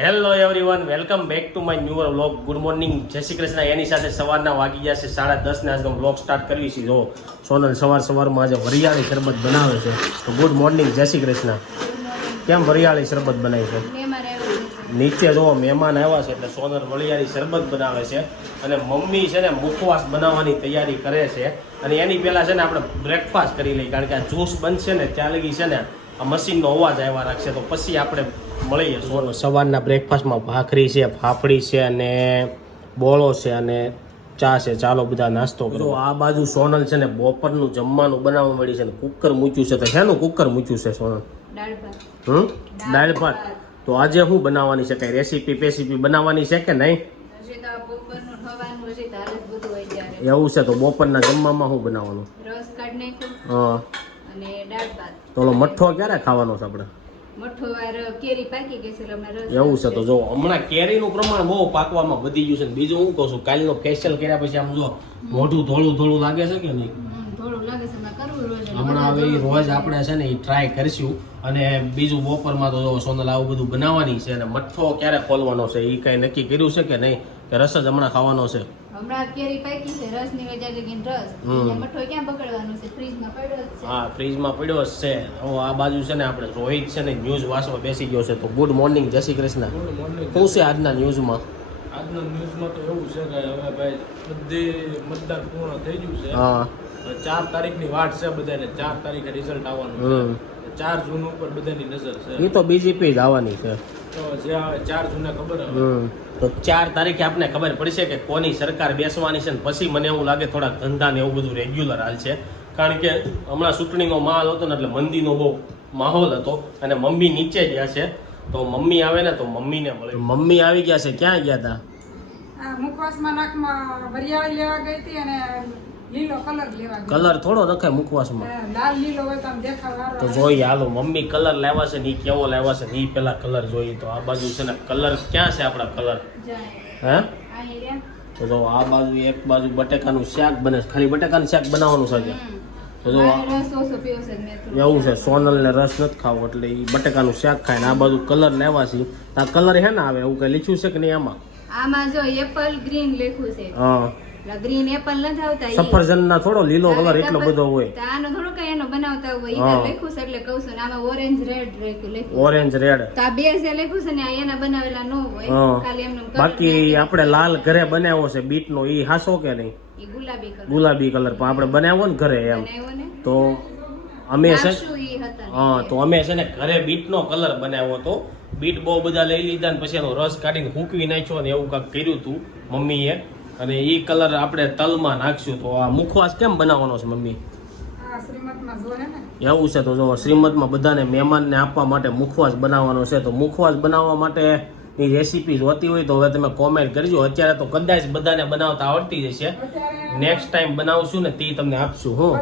Hello everyone welcome back to my new vlog good morning જય શ્રી કૃષ્ણ. એની સાથે સવારના વાગી ગયા છે સાડા દસને આજનો વ્લોગ સ્ટાર્ટ કરીએ છીએ જો સોનલ સવાર સવારમાં આજે વરિયાળી શરબત બનાવે છે તો ગુડ મોર્નિંગ જય શ્રી કૃષ્ણ. કેમ વરિયાળી શરબત બનાવી છે? નીચે જો મહેમાન આવ્યા છે એટલે સોનલ વરિયાળી શરબત બનાવે છે અને મમ્મી છે ને મુખવાસ બનાવવાની તૈયારી કરે છે. અને એની પહેલાં છે ને આપણે બ્રેકફાસ્ટ કરી લઈએ કારણ કે આ જ્યુસ બનશે ને ત્યાં લગી છે ને આ મશીનનો અવાજ આવ્યા રાખશે. તો પછી આપણે મળીએ સોનલ સવારના બ્રેકફાસ્ટમાં ભાખરી છે ફાફડી છે અને બોળો છે અને ચા છે. ચાલો બધા નાસ્તો કરો. આ બાજુ સોનલ છે ને બપોરનું જમવાનું બનાવવા મળી છે ને કુકર મૂક્યું છે તો શેનું કુકર મૂક્યું છે સોનલ? દાળ હમ? દાળ ભાત. તો આજે શું બનાવવાની છે? કઈ રેસીપી પેસીપી બનાવવાની છે કે નહીં? એવું છે તો બપોરના જમવામાં શું બનાવવાનું? હા. અને દાળ ભાત. તો મઠ્ઠો ક્યારે ખાવાનો છે આપણે? મઠો વાર કેરી પાકી ગઈ છે એટલે હમણાં રસ એવું છે તો જો હમણાં કેરીનું પ્રમાણ બહુ પાકવામાં વધી ગયું છે બીજું હું કહું છું કાલનો ફેશિયલ કર્યા પછી આમ જો મોઢું થોડું થોડું લાગે છે કે નહીં? થોડું લાગે છે હમણાં કરવું રોજ હમણાં હવે રોજ આપણે છે ને એ ટ્રાય કરશું અને બીજું બપોરમાં તો જો સોનલ આવું બધું બનાવવાની છે અને મઠ્ઠો ક્યારે ખોલવાનો છે એ કઈ નક્કી કર્યું છે કે નહીં? કે રસ જ હમણાં ખાવાનો છે? હમણાં કેરી પાકી છે રસની વજ્યા લગીને રસ મઠો ક્યાં બગડવાનું છે? ફ્રીજમાં પડ્યો છે. હા ફ્રીજમાં પડ્યો છે. હવે આ બાજુ છે ને આપણે રોહિત છે ને ન્યૂઝ વાંચવા બેસી ગયો છે. તો ગુડ મોર્નિંગ જય શ્રી કૃષ્ણ. મોર્નિંગ શું છે આજના ન્યૂઝમાં? આજના ન્યૂઝમાં તો એવું છે કે હવે ભાઈ બધી મતદાન પૂર્ણ થઈ ગયું છે. હા. ચાર તારીખની વાટ છે બધાને. ચાર તારીખે રિઝલ્ટ આવવાનું હમ. ચાર જૂન ઉપર બધાની નજર એ છે તો બીજેપી જ આવવાની છે. તો જે ચાર જૂને ખબર તો ચાર તારીખે આપને ખબર પડશે કે કોની સરકાર બેસવાની છે ને પછી મને એવું લાગે થોડાક ધંધા ને એવું બધું રેગ્યુલર હાલ છે. કારણ કે હમણાં ચૂંટણીનો માહોલ હતો ને એટલે મંદીનો બહુ માહોલ હતો અને મમ્મી નીચે ગયા છે. તો મમ્મી આવે ને તો મમ્મીને મળે. મમ્મી આવી ગયા છે. ક્યાં ગયા હતા આ મુખવાસમાં નાકમાં વરિયાળી લેવા ગઈ હતી અને લીલો કલર લેવા કલર થોડો નખાય મુખવાસમાં લાલ લીલો હોય તો આમ દેખાવ તો જોઈએ હાલો મમ્મી કલર લાવ્યા છે ને ઈ કેવો લાવ્યા છે ને ઈ પેલા કલર જોઈએ તો. આ બાજુ છે ને કલર ક્યાં છે આપણા કલર? હે? તો જો આ બાજુ એક બાજુ બટેકાનું શાક બને છે. ખાલી બટેકાનું શાક બનાવવાનું છે તો જો એવું છે સોનલ ને રસ નથી ખાવો એટલે એ બટેકાનું શાક ખાય ને આ બાજુ કલર લેવા છે. આ કલર હે ને આવે એવું કઈ લીખ્યું છે કે નહીં આમાં? આમાં જો એપલ ગ્રીન લખ્યું છે. હા. ગ્રીન એપલ નથી આવતા સફરજન ના થોડો લીલો કલર એટલો બધો હોય. આનો થોડો કઈ એનો બનાવતા હોય ઈ લખ્યું છે એટલે કહું છું આમાં ઓરેન્જ રેડ લખ્યું ઓરેન્જ રેડ તો આ બે જે લખ્યું છે ને આ એના બનાવેલા ન હોય. ખાલી એમને બાકી આપણે લાલ ઘરે બનાવ્યો છે બીટ નો ઈ હાસો કે નહીં? ઈ ગુલાબી કલર. ગુલાબી કલર પણ આપણે બનાવ્યો ને ઘરે એમ. તો અમે છે હા તો અમે છે ને ઘરે બીટનો કલર બનાવ્યો હતો. બીટ બહુ બધા લઈ લીધા ને પછી એનો રસ કાઢીને હૂકવી નાખ્યો ને એવું કાંક કર્યું હતું મમ્મીએ. અને એ કલર આપણે તલમાં નાખશું તો આ મુખવાસ કેમ બનાવવાનો છે મમ્મી? એવું છે તો જો શ્રીમદમાં બધાને મહેમાનને આપવા માટે મુખવાસ બનાવવાનો છે તો મુખવાસ બનાવવા માટે ની રેસીપી જોતી હોય તો હવે તમે કોમેન્ટ કરજો. અત્યારે તો કદાચ બધાને બનાવતા આવડતી જશે નેક્સ્ટ ટાઈમ બનાવશું ને તે તમને આપશું હું.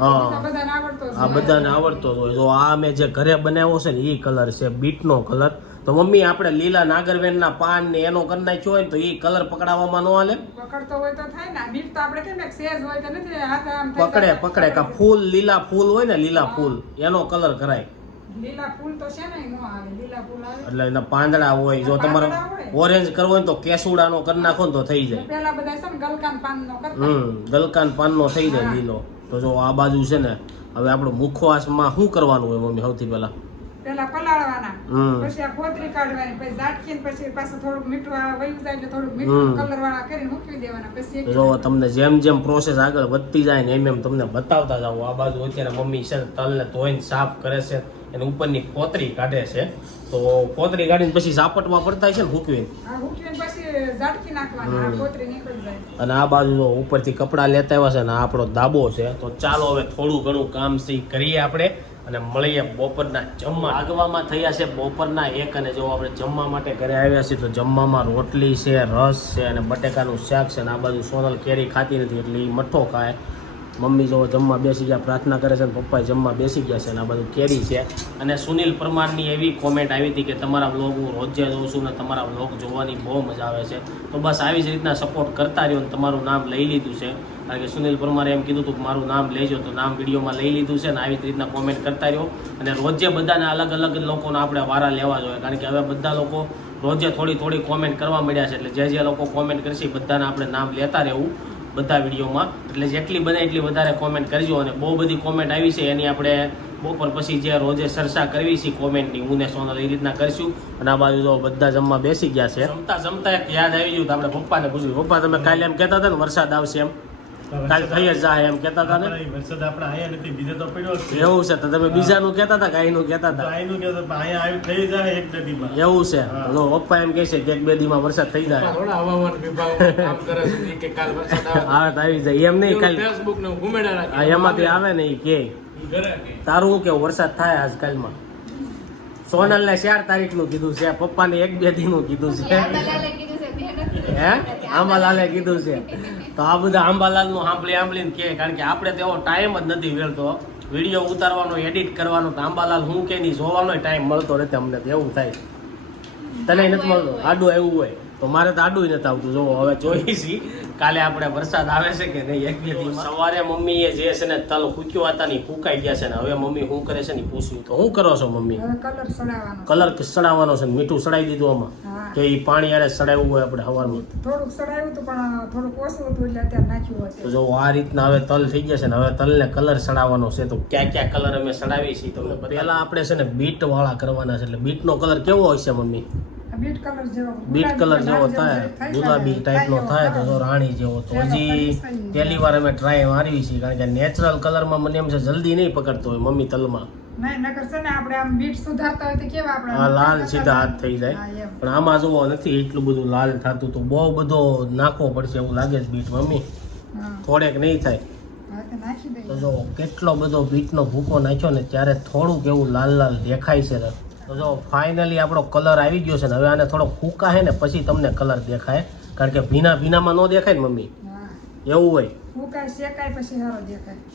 હા. બધાને આવડતો આ બધાને આવડતો જ હોય. જો આ મેં જે ઘરે બનાવ્યો છે ને એ કલર છે બીટનો કલર. તો મમ્મી આપણે લીલા નાગરવેલના પાન ને એનો કરી નાખ્યો હોય તો એ કલર પકડાવવામાં ન હાલે. પકડતો હોય તો થાય ને. બીટ તો આપણે કેમ સેજ હોય તો નથી હાથ આમ પકડે પકડે કા ફૂલ લીલા ફૂલ હોય ને લીલા ફૂલ એનો કલર કરાય. લીલા ફૂલ તો છે ને નો આવે. લીલા ફૂલ આવે. એટલે એના પાંદડા હોય જો તમારે ઓરેન્જ કરવો હોય ને તો કેસુડાનો કરી નાખો ને તો થઈ જાય. પેલા બધા છે ને ગલકાન પાન કરતા. હમ ગલકાન પાનનો થઈ જાય લીલો. તો જો આ બાજુ છે ને હવે આપણું મુખવાસમાં શું કરવાનું હોય મમ્મી સૌથી પહેલા? પેલા પલાળવાના. પછી આ કોતરી કાઢવાની પછી ઝાટકીને પછી પાછું થોડુંક મીઠું વયું જાય એટલે થોડુંક મીઠું. કલર વાળા કરીને મૂકી દેવાના. પછી જો તમને જેમ જેમ પ્રોસેસ આગળ વધતી જાય ને એમ એમ તમને બતાવતા જાવ આ બાજુ અત્યારે મમ્મી છે તલને ધોઈને સાફ કરે છે એને ઉપરની કોતરી કાઢે છે. તો કોતરી કાઢીને પછી સાપટમાં પડતા છે ને હુકવીને? આ મૂકીને પછી ઝાટકી નાખવાના આ નીકળી જાય. અને આ બાજુ જો ઉપરથી કપડાં લેતા આવ્યા છે ને આપણો દાબો છે. તો ચાલો હવે થોડું ઘણું કામ સી કરીએ આપણે. અને મળીએ બપોરના જમવા. આગવામાં થયા છે બપોરના એક અને જો આપણે જમવા માટે ઘરે આવ્યા છીએ તો જમવામાં રોટલી છે, રસ છે અને બટેકાનું શાક છે અને આ બાજુ સોનલ કેરી ખાતી નથી એટલે એ મઠ્ઠો ખાય. મમ્મી જો જમવા બેસી ગયા, પ્રાર્થના કરે છે અને પપ્પા જમવા બેસી ગયા છે અને આ બાજુ કેરી છે. અને સુનિલ પરમારની એવી કોમેન્ટ આવી હતી કે તમારા વ્લોગ હું રોજે જોઉં છું ને તમારા વ્લોગ જોવાની બહુ મજા આવે છે. તો બસ આવી જ રીતના સપોર્ટ કરતા રહ્યો અને તમારું નામ લઈ લીધું છે. કારણ કે સુનિલ પરમારે એમ કીધું હતું કે મારું નામ લેજો તો નામ વિડીયોમાં લઈ લીધું છે ને આવી રીતના કોમેન્ટ કરતા રહ્યો. અને રોજે બધાને અલગ અલગ લોકોને આપણે વારા લેવા જોઈએ. કારણ કે હવે બધા લોકો રોજે થોડી થોડી કોમેન્ટ કરવા મળ્યા છે. એટલે જે જે લોકો કોમેન્ટ કરશે બધાને આપણે નામ લેતા રહેવું બધા વિડીયોમાં. એટલે જેટલી બને એટલી વધારે કોમેન્ટ કરજો. અને બહુ બધી કોમેન્ટ આવી છે એની આપણે બપોર પછી જે રોજે ચર્ચા કરવી છે કોમેન્ટની હું ને સોનલ એ રીતના કરીશું. અને આ બાજુ તો બધા જમવા બેસી ગયા છે. જમતા જમતા એક યાદ આવી ગયું તો આપણે પપ્પાને પૂછ્યું. પપ્પા, તમે કાલે એમ કહેતા હતા ને વરસાદ આવશે એમ? કાલ થઈ જ જાય એમ કહેતા હતા ને? વરસાદ આપણે અહીંયા નથી બીજે તો પડ્યો છે. એવું છે તો તમે બીજાનું કહેતા હતા કે અહીંનું કહેતા હતા? અહીંનું કહેતો પણ અહીંયા આવ્યું થઈ જાય એક નદીમાં. એવું છે. હા. તો પપ્પા એમ કહે છે કે એક બે દીમાં વરસાદ થઈ જાય. હવામાન વિભાગ કામ કરે છે કે કાલ વરસાદ આવે. આવે આવી જાય. એમ નહીં કાલ ફેસબુક ને ઘુમેડા આ એમાંથી આવે ને એ કે. તારું કે કેવું? વરસાદ થાય આજકાલમાં? સોનલ ને ચાર તારીખનું કીધું છે પપ્પા ને એક બે દી નું કીધું છે હે? આમાં લાલે હે આંબાલાલે કીધું છે. તો આ બધા આંબાલાલનું સાંભળી સાંભળીને કે કારણ કે આપણે તેવો ટાઈમ જ નથી વેળતો. વીડિયો ઉતારવાનો એડિટ કરવાનો તો આંબાલાલ હું કે નહીં જોવાનો ટાઈમ મળતો નથી અમને એવું થાય. તને નથી મળતો? આડું આવ્યું હોય. તો મારે તો આડું નથી આવતું. જોવો હવે છીએ કાલે આપણે વરસાદ આવે છે કે નહીં એક બે દિવસ સવારે મમ્મીએ જે છે ને તલ ફૂક્યો હતા ને ફૂકાઈ ગયા છે ને હવે મમ્મી શું કરે છે ને પૂછ્યું. તો શું કરો છો મમ્મી? કલર સડાવવાનો કલર સડાવવાનો છે ને મીઠું સડાવી દીધું આમાં? કે એ પાણી યારે સડાવવું હોય આપણે હવારમાં. થોડુંક સડાવ્યું હતું પણ થોડુંક ઓછું હતું એટલે અત્યારે નાખ્યું હતું. જો આ રીતના હવે તલ થઈ ગયા છે ને હવે તલને કલર સડાવવાનો છે તો ક્યાં ક્યાં કલર અમે સડાવી છીએ તમને પહેલા આપણે છે ને બીટ વાળા કરવાના છે એટલે બીટનો કલર કેવો હોય છે મમ્મી? બીટ કલર જેવો બીટ કલર જેવો થાય. ગુલાબી ટાઈપનો થાય તો જો રાણી જેવો તો. હજી પહેલી વાર અમે ટ્રાય મારવી છીએ કારણ કે નેચરલ કલરમાં મને એમ છે જલ્દી નહીં પકડતો હોય મમ્મી તલમાં. છે લાલ સીધા હાથ થઈ જાય. પણ આમાં જોવો નથી એટલું બધું લાલ થતું તો બહુ બધો નાખવો પડશે એવું લાગે છે બીટ મમ્મી. થોડેક નહીં થાય. તો જો કેટલો બધો બીટનો ભૂકો નાખ્યો ને ત્યારે થોડુંક એવું લાલ લાલ દેખાય છે. ને તો જો ફાઇનલી આપણો કલર આવી ગયો છે ને હવે આને થોડો ફૂકાય ને પછી તમને કલર દેખાય. કારણ કે ભીના ભીનામાં ન દેખાય ને મમ્મી? એવું હોય.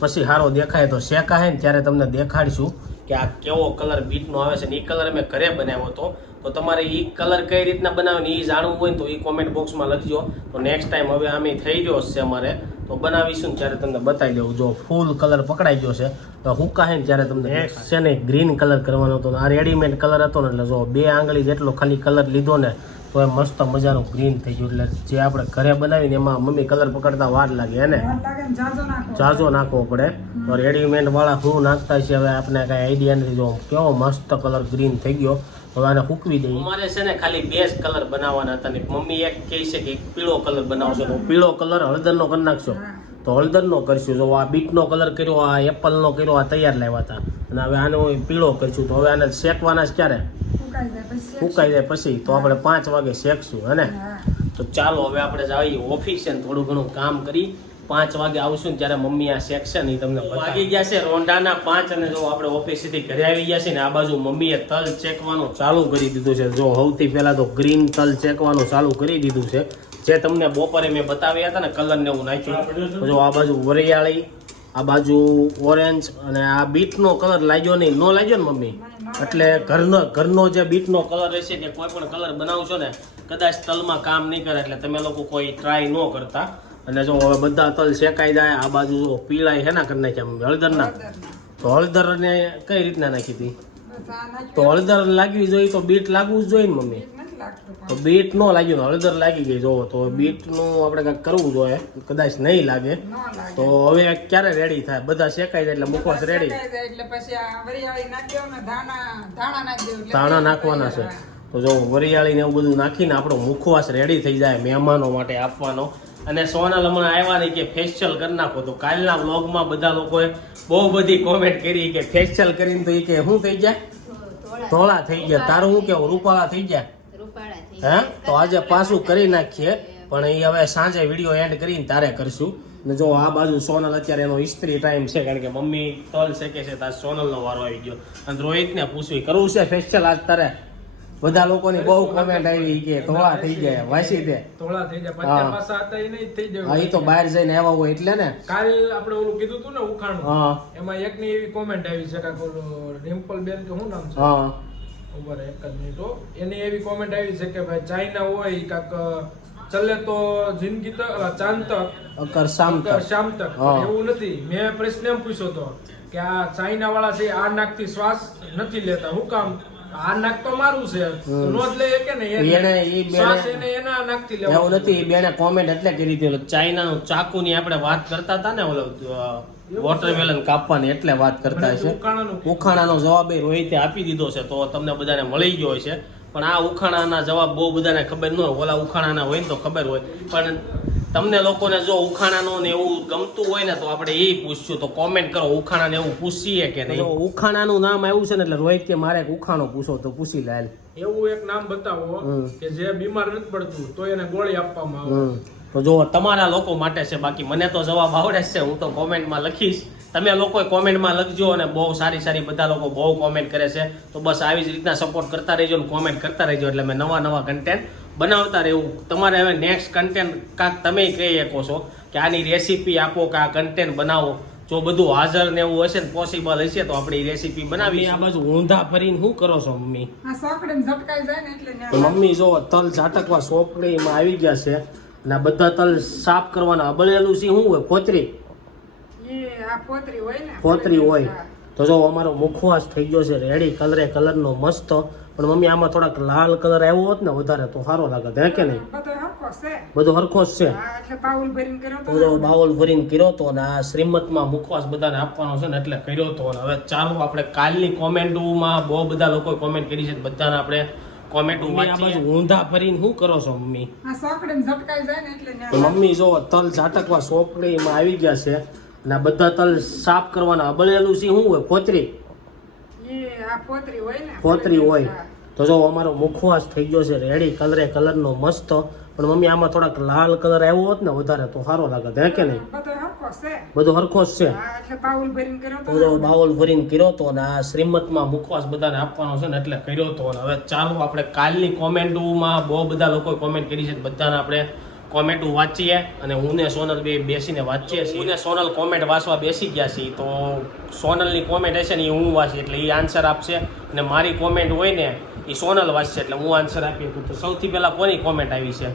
પછી સારો દેખાય. તો શેકાય ને ત્યારે તમને દેખાડશું કે આ કેવો કલર બીટનો આવે છે ને એ કલર અમે ઘરે બનાવ્યો હતો. તો તમારે એ કલર કઈ રીતના બનાવે ને એ જાણવું હોય ને તો એ કોમેન્ટ બોક્સમાં લખજો. તો નેક્સ્ટ ટાઈમ હવે આમે થઈ ગયો છે અમારે તો બનાવીશું ને ત્યારે તમને બતાવી દઉં જો ફૂલ કલર પકડાઈ ગયો છે તો હુકાય ને ત્યારે તમને છે ને ગ્રીન કલર કરવાનો હતો. આ રેડીમેડ કલર હતો ને એટલે જો બે આંગળી જેટલો ખાલી કલર લીધો ને તો એ મસ્ત મજાનું ગ્રીન થઈ ગયું. એટલે જે આપણે ઘરે બનાવીને એમાં મમ્મી કલર પકડતા વાર લાગે એને જાજો નાખવો પડે. તો રેડીમેડ વાળા શું નાખતા છે હવે આપણે કઈ આઈડિયા નથી. જો કેવો મસ્ત કલર ગ્રીન થઈ ગયો. હવે આને સૂકવી દઈએ. અમારે છે ને ખાલી બે જ કલર બનાવવાના હતા ને મમ્મી એક કહે છે કે પીળો કલર બનાવશો તો પીળો કલર હળદરનો કરી નાખશો. તો હળદરનો કરશું. જો આ બીટનો કલર કર્યો આ એપલનો કર્યો આ તૈયાર લાવ્યા હતા. અને હવે આનો પીળો કરશું. તો હવે આને શેકવાના છે ક્યારે? સુકાઈ જાય પછી ફૂકાઈ જાય પછી. તો આપણે પાંચ વાગે શેકશું હે ને? તો ચાલો હવે આપણે જઈએ ઓફિસે ને થોડું ઘણું કામ કરી. પાંચ વાગે આવશું ને ત્યારે મમ્મી આ સેક્શન એ તમને વાગી ગયા છે રોંડાના પાંચ અને જો આપણે ઓફિસેથી ઘરે આવી ગયા છે ને આ બાજુ મમ્મીએ તલ ચેકવાનું ચાલુ કરી દીધું છે. જો સૌથી પહેલા તો ગ્રીન તલ ચેકવાનું ચાલુ કરી દીધું છે. જે તમને બપોરે મેં બતાવ્યા હતા ને કલર ને એવું નાખ્યું. જો આ બાજુ વરિયાળી આ બાજુ ઓરેન્જ અને આ બીટનો કલર લાગ્યો નહીં. નો લાગ્યો ને મમ્મી? એટલે ઘરનો ઘરનો જે બીટનો કલર રહેશે કે કોઈ પણ કલર બનાવશો ને કદાચ તલમાં કામ નહીં કરે એટલે તમે લોકો કોઈ ટ્રાય ન કરતા. અને જો હવે બધા તલ શેકાઈ જાય આ બાજુ જો પીળાઈ હેના કરી નાખ્યા હળદર હળદરના. તો હળદર ને કઈ રીતના નાખી હતી. તો હળદર લાગવી જોઈએ તો બીટ લાગવું જ જોઈએ ને મમ્મી. તો બીટ નો લાગ્યું ને હળદર લાગી ગઈ જોવો તો. બીટનું આપણે કંઈક કરવું જોઈએ કદાચ નહીં લાગે. તો હવે ક્યારે રેડી થાય? બધા શેકાઈ જાય એટલે મુખવાસ રેડી ધાણા નાખવાના છે. તો જો વરિયાળી ને એવું બધું નાખીને આપણો મુખવાસ રેડી થઈ જાય મહેમાનો માટે આપવાનો. અને સોનલ હમણાં આવ્યા નહીં કે ફેશિયલ કરી નાખો. તો કાલના વ્લોગમાં બધા લોકોએ બહુ બધી કોમેન્ટ કરી કે ફેશિયલ કરીને તો એ કે શું થઈ જાય? ધોળા થઈ ગયા. તારું શું કેવું રૂપાળા થઈ ગયા? હે? તો આજે પાછું કરી નાખીએ. પણ એ હવે સાંજે વીડિયો એન્ડ કરીને તારે કરશું. ને જો આ બાજુ સોનલ અત્યારે એનો ઇસ્ત્રી ટાઈમ છે કારણ કે મમ્મી તલ શેકે છે તાર સોનલનો વારો આવી ગયો. અને રોહિતને પૂછવી કરવું છે ફેશિયલ આજ તારે? બધા લોકોની બહુ કમેન્ટ આવી કે ધોળા થઈ જાય વાસી દે ધોળા થઈ જાય હા. પચાસ પાસા હતા એ નહીં થઈ હા એ તો બહાર જઈને આવ્યા હોય એટલે ને. કાલ આપણે ઓલું કીધું તું ને ઉખાણું. હા. એમાં એકની એવી કોમેન્ટ આવી છે કાક ઓલું રિમ્પલ બેન કે શું નામ છે? હા. ઉપર એક જ મિનિટ એની એવી કોમેન્ટ આવી છે કે ભાઈ ચાઇના હોય કાક ચલે તો જિંદગી તક ચાંદ તક અકર શામ તક શામ તક એવું નથી. મેં પ્રશ્ન એમ પૂછ્યો તો કે આ ચાઇના વાળા છે આ નાકથી શ્વાસ નથી લેતા. હું કામ આ નાક તો મારું છે. નો જ લે કે ને એને. ઈ બેને- શ્વાસ એને એના નાકથી એવું નથી બેને કોમેન્ટ એટલે કરી હતી. નું ચાકુની આપણે વાત કરતા હતા ને ઓલો વોટરમેલન કાપવાની એટલે વાત કરતા છે ઉખાણાનો જવાબ એ રોહિતે આપી દીધો છે તો તમને બધાને મળી ગયો છે પણ આ ઉખાણાના જવાબ બહુ બધાને ખબર ન હોય. ઓલા ઉખાણાના હોય ને તો ખબર હોય. પણ તમને લોકોને જો ઉખાણાનું ને એવું ગમતું હોય ને તો આપણે એ પૂછશું. તો કોમેન્ટ કરો ઉખાણાને એવું પૂછીએ કે નહીં? ઉખાણાનું નામ આવ્યું છે ને એટલે રોહિત કે મારે ઉખાણો પૂછો તો પૂછી લે એવું એક નામ બતાવો કે જે બીમાર નથી પડતું તો એને ગોળી આપવામાં આવે. તો જો તમારા લોકો માટે છે બાકી મને તો જવાબ આવડે જ છે હું તો કોમેન્ટમાં લખીશ. તમે લોકો કોમેન્ટમાં લખજો અને બહુ સારી સારી બધા લોકો બહુ કોમેન્ટ કરે છે. તો બસ આવી જ રીતના સપોર્ટ કરતા રહેજો અને કોમેન્ટ કરતા રહેજો એટલે મેં નવા નવા કન્ટેન્ટ બનાવતા રહેવું. તમારે હવે નેક્સ્ટ કન્ટેન્ટ કાંક તમે કહી શકો છો કે આની રેસીપી આપો કે આ કન્ટેન્ટ બનાવો. જો બધું હાજર ને એવું હશે ને પોસિબલ હશે તો આપણે રેસીપી બનાવી આ બાજુ ઊંધા ફરીને શું કરો છો મમ્મી? આ સોકડીને ઝટકાઈ જાય ને એટલે તો ન્યા મમ્મી જો તલ ઝાટકવા સોપડીમાં આવી ગયા છે અને આ બધા તલ સાફ કરવાના. અબળેલું છે શું હોય? કોતરી એ આ હોય કોતરી હોય. તો જો અમારો મુખવાસ થઈ ગયો છે રેડી કલરે કલરનો મસ્ત પણ મમ્મી આમાં થોડાક લાલ કલર આવ્યો હોત ને વધારે તો સારો લાગત હે કે નહીં? બધો હરખો છે. બધો જ છે. પૂરો બાઉલ ભરીને કર્યો તો ને. જો બાઉલ ભરીને કર્યો તો અને આ શ્રીમતમાં મુખવાસ બધાને આપવાનો છે ને એટલે કર્યો તો ને. હવે ચાલો આપણે કાલની કોમેન્ટમાં બહુ બધા લોકો કોમેન્ટ કરી છે બધાને આપણે કોમેન્ટ વાંચીએ. ઊંધા ભરીને શું કરો છો મમ્મી? આ સોકડીને ઝટકાઈ જાય ને એટલે તો ન્યા મમ્મી જો તલ ઝાટકવા સોપડીમાં આવી ગયા છે અને આ બધા તલ સાફ કરવાના અબળેલું છે શું હોય? કોતરી એ પોતરી હોય ને. તો જો અમારો મુખવાસ થઈ ગયો છે રેડી કલરે કલરનો મસ્ત. પણ મમ્મી આમાં થોડાક લાલ કલર આવ્યો હોત ને વધારે તો સારો લાગત હે કે નહીં? બધો હરખો છે. જ છે. પૂરો બાઉલ ભરીને કર્યો તો ને. આ શ્રીમતમાં મુખવાસ બધાને આપવાનો છે ને એટલે કર્યો તો હવે ચાલો આપણે કાલની કોમેન્ટમાં બહુ બધા લોકો કોમેન્ટ કરી છે બધાને આપણે કોમેન્ટો વાંચીએ અને હું ને સોનલ બે બેસીને વાંચીએ છીએ. હું ને સોનલ કોમેન્ટ વાંચવા બેસી ગયા છીએ. તો સોનલની કોમેન્ટ હશે ને એ હું વાંચી એટલે એ આન્સર આપશે. અને મારી કોમેન્ટ હોય ને એ સોનલ વાંચશે એટલે હું આન્સર આપી શકું. તો સૌથી પહેલા કોની કોમેન્ટ આવી છે?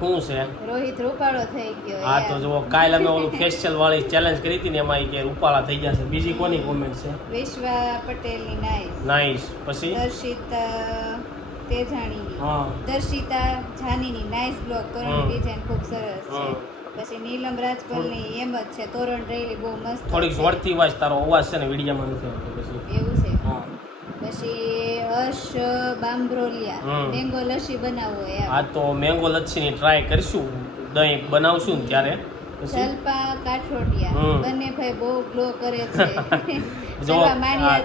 શું છે. રોહિત રૂપાળો થઈ ગયો હા તો જુઓ જો કાલ અમે ઓલું ફેશિયલ વાળી ચેલેન્જ કરી હતી ને એમાં ઈ કે રૂપાળા થઈ ગયા છે. બીજી કોની કોમેન્ટ છે? વિશ્વા પટેલની નાઈસ નાઈસ પછી? દર્શિતા તેજાણી હા. દર્શિતા જાનીની નાઇસ બ્લોક તોરણ ડિઝાઇન ખૂબ સરસ છે. પછી નીલમ રાજપલની એમ જ છે તોરણ રેલી બહુ મસ્ત થોડીક. જોરથી વાંચ તારો અવાજ છે ને વિડીયામાં નથી આવતો પછી. એવું છે. હા. પછી હર્ષ બાંભરોલિયા મેંગો લસ્સી બનાવો એમ. આ તો મેંગો લચ્છીની ટ્રાય કરશું. દહીં બનાવશું ને ત્યારે. જલપા કાઠોડિયા બંને ભાઈ બહુ ગ્લો કરે છે. જો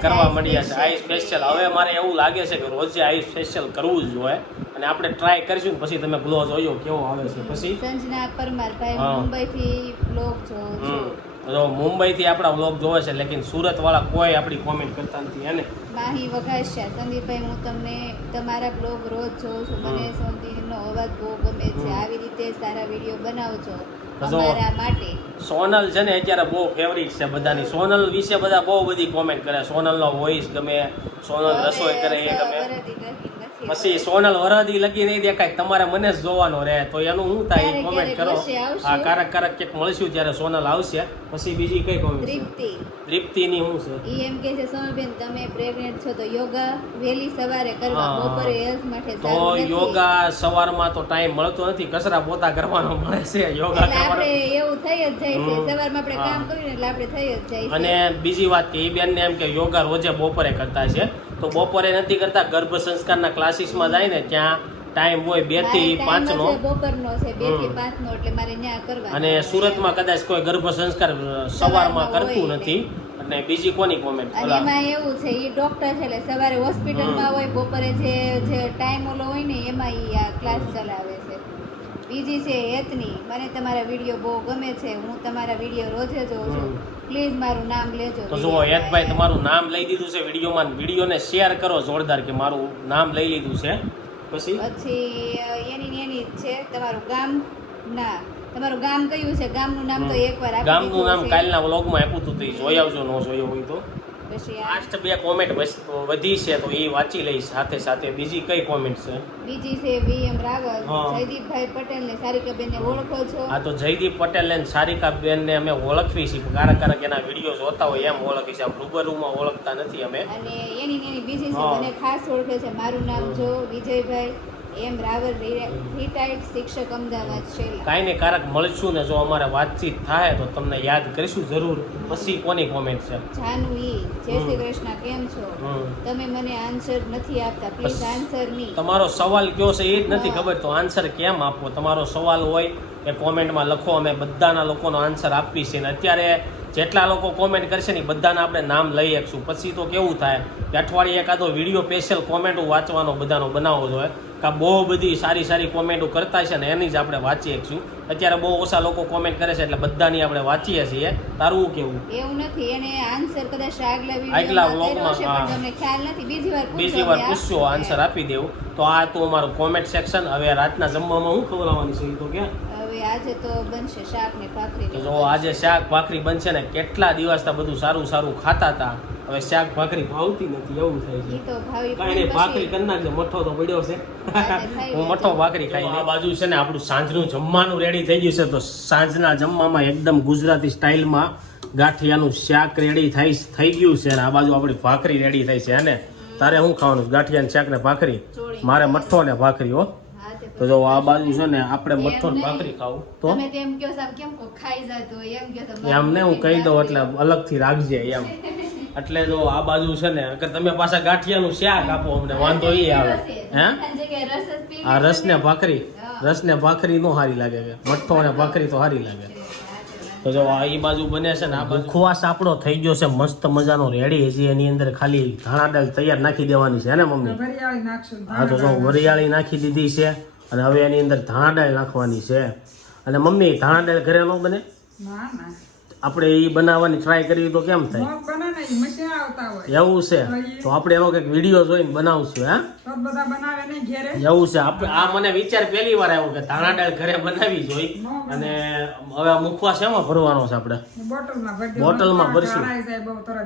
કરવા માંડ્યા. આઈસ ફેશિયલ હવે મારે એવું લાગે છે કે રોજે આઈ સ્પેશિયલ કરવું જ જોઈએ અને આપણે ટ્રાય કરીશું પછી તમે ગ્લો જોયો કેવો આવે છે. પછી? સંજના પરમાર ભાઈ હા. મુંબઈથી બ્લોગ છું. હમ. તો આપણા વ્લોગ જોવે છે લેકિન સુરત વાળા કોઈ આપણી કોમેન્ટ કરતા નથી એને માહી વઘાસિયા. સંદીપભાઈ હું તમને તમારા બ્લોગ રોજ જોઉં છું. મને સંદીપનો અવાજ બહુ ગમે છે. આવી રીતે સારા વીડિયો બનાવજો. જો- સોનલ છે ને અત્યારે બહુ ફેવરિટ છે બધાની. સોનલ વિશે બધા બહુ બધી કોમેન્ટ કરે સોનલનો વોઇસ ગમે સોનલ રસોઈ કરે એ ગમે. પછી સોનલ વરદી લગી નહીં દેખાય તમારે મને જ જોવાનો રહે. તો એનું હું થાય કોમેન્ટ કરો. હા કારક કારક ક્યાંક મળશું જ્યારે સોનલ આવશે. પછી બીજી કઈ કોમેન્ટ તૃપ્તિ તૃપ્તિ. ની હું છે? ઈ એમ કે છે સોનલબેન તમે પ્રેગ્નન્ટ છો તો યોગા વહેલી સવારે કરવા બપોરે હેલ્થ માટે તો યોગા સવારમાં તો ટાઈમ મળતો નથી. કસરા પોતા કરવાનો મળે છે યોગા આપણે એવું થઈ જ જાય છે. સવારમાં આપણે કામ કર્યું એટલે આપણે થઈ જ જાય અને બીજી વાત કે બેન ને એમ કે યોગા રોજે બપોરે કરતા છે. તો બપોરે નથી કરતા ગર્ભ સંસ્કારના ક્લાસીસમાં જાય ને ત્યાં ટાઈમ હોય બેથી પાંચ નો બપોરનો છે બેથી. પાંચ નો એટલે મારે ન્યા કરવા અને સુરતમાં કદાચ કોઈ ગર્ભ સંસ્કાર સવારમાં કરતું નથી. અને બીજી કોની કોમેન્ટ એમાં એવું છે એ ડોક્ટર છે એટલે સવારે હોસ્પિટલમાં હોય બપોરે જે જે ટાઈમ ઓલો હોય ને એમાં એ આ ક્લાસ ચલાવે છે. બીજી છે હેતની મને તમારા વીડિયો બહુ ગમે છે. હું તમારા વીડિયો રોજે જોઉં છું. પ્લીઝ મારું નામ લેજો. તો જુઓ હેતભાઈ તમારું નામ લઈ દીધું છે વિડીયોમાં. વિડીયોને શેર કરો જોરદાર કે મારું નામ લઈ લીધું છે. પછી? પછી એની એની છે તમારું ગામ ના. તમારું ગામ કયું છે? ગામનું નામ તો એકવાર ગામનું નામ કાલના વ્લોગમાં આપ્યું હતું તો જોઈ આવજો ન જોયો હોય તો. લાસ્ટ બે કોમેન્ટ વધી છે તો એ વાંચી લઈ સાથે સાથે. બીજી કઈ કોમેન્ટ છે? બીજી છે વીએમ જયદીપભાઈ પટેલ ને સારિકાબેન ને ઓળખો છો? આ તો જયદીપ પટેલ અને સારિકા બેન ને અમે ઓળખવી છીએ. કારક કારક એના વીડિયો જોતા હોય એમ ઓળખી છે રૂબરૂમાં ઓળખતા નથી અમે. અને એની એની બીજી છે મને ખાસ ઓળખે છે. મારું નામ જો વિજયભાઈ. એમ રાવલ રિટાયર્ડ શિક્ષક અમદાવાદ છે. કાંઈ ને કારક મળશું ને જો અમારે વાતચીત થાય તો તમને યાદ કરીશું જરૂર. પછી કોની કોમેન્ટ છે? જાનુ ઈ જય શ્રી કૃષ્ણ કેમ છો? તમે મને આન્સર નથી આપતા પ્લીઝ. આન્સર મી તમારો સવાલ કયો છે એ જ નથી ખબર તો આન્સર કેમ આપવો? તમારો સવાલ હોય એ કોમેન્ટમાં લખો અમે બધાના લોકોનો આન્સર આપીશું. છે ને અત્યારે જેટલા લોકો કોમેન્ટ કરશે ને બધાના આપણે નામ લઈ શકશું. પછી તો કેવું થાય કે અઠવાડિયે એકાદો વીડિયો સ્પેશિયલ કોમેન્ટો વાંચવાનો બધાનો બનાવવો જોઈએ કે બહુ બધી સારી સારી કોમેન્ટો કરતા છે ને એની જ આપણે વાંચી શકશું. અત્યારે બહુ ઓછા લોકો કોમેન્ટ કરે છે એટલે બધાની આપણે વાંચીએ છીએ. તારું કેવું? એવું નથી એને આન્સર કદાચ આગલા નથી. બીજી વાર બીજી વાર પૂછશો આન્સર આપી દેવું. તો આ તો અમારું કોમેન્ટ સેક્શન હવે રાતના જમવામાં હું ખવડાવવાની છે? તો ક્યાં? હવે આજે તો બનશે શાક ને ભાખરી જો આજે શાક ભાખરી બનશે ને કેટલા દિવસથી બધું સારું સારું ખાતા હતા. હવે શાક ભાખરી ભાવતી નથી એવું થાય છે. ઈ તો ભાવી કાંઈ ભાખરી કરી નાખજો મઠો તો પડ્યો છે. હું મઠો ભાખરી ખાઈ આ બાજુ છે ને આપણું સાંજનું જમવાનું રેડી થઈ ગયું છે તો સાંજના જમવામાં એકદમ ગુજરાતી સ્ટાઇલમાં ગાંઠિયાનું શાક રેડી થઈ થઈ ગયું છે અને આ બાજુ આપણી ભાખરી રેડી થઈ છે અને તારે શું ખાવાનું? છે? ગાંઠિયાનું શાક ને ભાખરી? મારે મઠ્ઠો ને ભાખરી હો હા, તે જો આ બાજુ છે ને આપણે મઠ્ઠો ભાખરી ખાવું. તો? તમે તેમ કહો સાહેબ કેમ કો ખાઈ જતો હોય એમ ને હું કહી દઉં એટલે અલગથી રાખજે એમ. એટલે જો આ બાજુ છે ને કે તમે પાછા ગાંઠિયાનું શાક આપો અમને વાંધો એ આવે. હે? આ રસ ને ભાખરી રસ ને ભાખરી નો સારી લાગે કે મઠ્ઠો અને ભાખરી તો સારી લાગે. તો જો આ ઈ બાજુ બને છે ને આ બાજુ. ખુવાસ આપણો થઈ ગયો છે મસ્ત મજાનો રેડી. હજી એની અંદર ખાલી ધાણા દાળ તૈયાર નાખી દેવાની છે હે ને મમ્મી? હા તો જો વરિયાળી નાખી દીધી છે. અને હવે એની અંદર ધાણા દાળ નાખવાની છે. અને મમ્મી ધાણા દાળ ઘરે ન બને? આપણે એ બનાવવાની ટ્રાય કરીએ તો કેમ થાય? એવું છે. તો આપણે એવો કંઈક વીડિયો જોઈને બનાવશું હે? બધા બનાવે ને ઘરે? એવું છે. આપણે આ મને વિચાર પહેલી વાર આવ્યો કે ધાણા દાળ ઘરે બનાવી જોઈ. અને હવે આ મુખવાસ એમાં ભરવાનો છે આપણે. બોટલમાં ભરી ભરશું.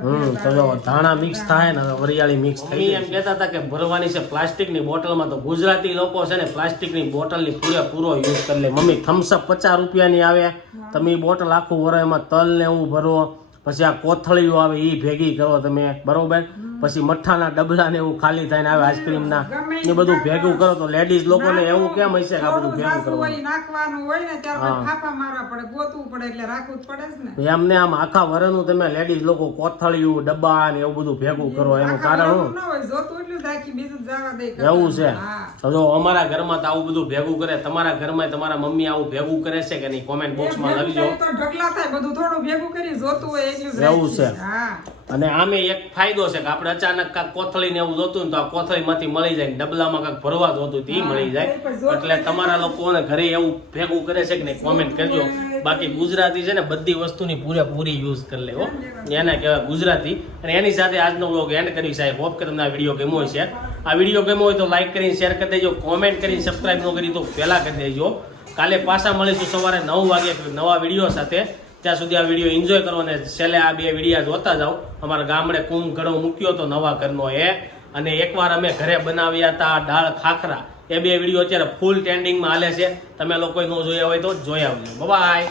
હમ તો જો ધાણા મિક્સ થાય ને વરિયાળી મિક્સ થઈ એમ કહેતા હતા કે ભરવાની છે પ્લાસ્ટિકની બોટલમાં તો ગુજરાતી લોકો છે ને પ્લાસ્ટિકની બોટલની પૂરેપૂરો યુઝ કરી લે. મમ્મી થમ્સઅપ પચાસ રૂપિયાની આવે. તમે બોટલ આખું વરો એમાં તલ ને એવું ભરો. પછી આ કોથળીઓ આવે એ ભેગી કરો તમે બરોબર? પછી મઠ્ઠાના ડબલા ને એવું ખાલી થઈને આવે આઈસ્ક્રીમના. એ બધું ભેગું કરો તો લેડીઝ લોકોને એવું કેમ હશે કે આ બધું ભેગું કરવાનું? નાખવાનું હોય ને ત્યાર હા. ફાફા મારવા પડે ગોતવું પડે એટલે રાખવું જ પડે ને. એમને આમ આખા વરનું તમે લેડીઝ લોકો કોથળિયું ડબ્બા ને એવું બધું ભેગું કરો એનું કારણ શું? એવું છે. જો અમારા ઘરમાં તો આવું બધું ભેગું કરે તમારા ઘરમાં તમારા મમ્મી આવું ભેગું કરે છે કે નહીં? કોમેન્ટ બોક્સમાં લખજો. ભેગું ઢગલા થાય બધું થોડું ભેગું કરી જોતું હોય એવું છે. અને આમે એક ફાયદો છે કે આપણે અચાનક કાંક કોથળી ને એવું જોતું ને તો આ કોથળીમાંથી મળી જાય ને ડબલામાં કાંક ભરવા જોતું એ મળી જાય. એટલે તમારા લોકોને ઘરે એવું ભેગું કરે છે કે નહીં કોમેન્ટ કરજો. બાકી ગુજરાતી છે ને બધી વસ્તુની પૂરેપૂરી યુઝ કરી લેવો એને કહેવાય ગુજરાતી. અને એની સાથે આજનો વ્લોગ એન્ડ કરી સાહેબ હોપ કે તમને આ વીડિયો ગમ્યો હોય છે આ વીડિયો ગમ્યો હોય તો લાઈક કરીને શેર કરી દેજો. કોમેન્ટ કરીને સબસ્ક્રાઈબ ન કરી તો પહેલાં કરી દેજો. કાલે પાછા મળીશું સવારે નવ વાગે નવા વીડિયો સાથે. ત્યાં સુધી આ વીડિયો એન્જોય કરો અને છેલ્લે આ બે વિડીયા જોતા જાઓ. અમારા ગામડે કુંભ ઘડો મૂક્યો તો નવા ઘરનો એ. અને એકવાર અમે ઘરે બનાવ્યા હતા દાળ ખાખરા. એ બે વીડિયો અત્યારે ફૂલ ટ્રેન્ડિંગમાં હાલે છે. તમે લોકોએ ન જોયા હોય તો જોઈ આવજો. બાય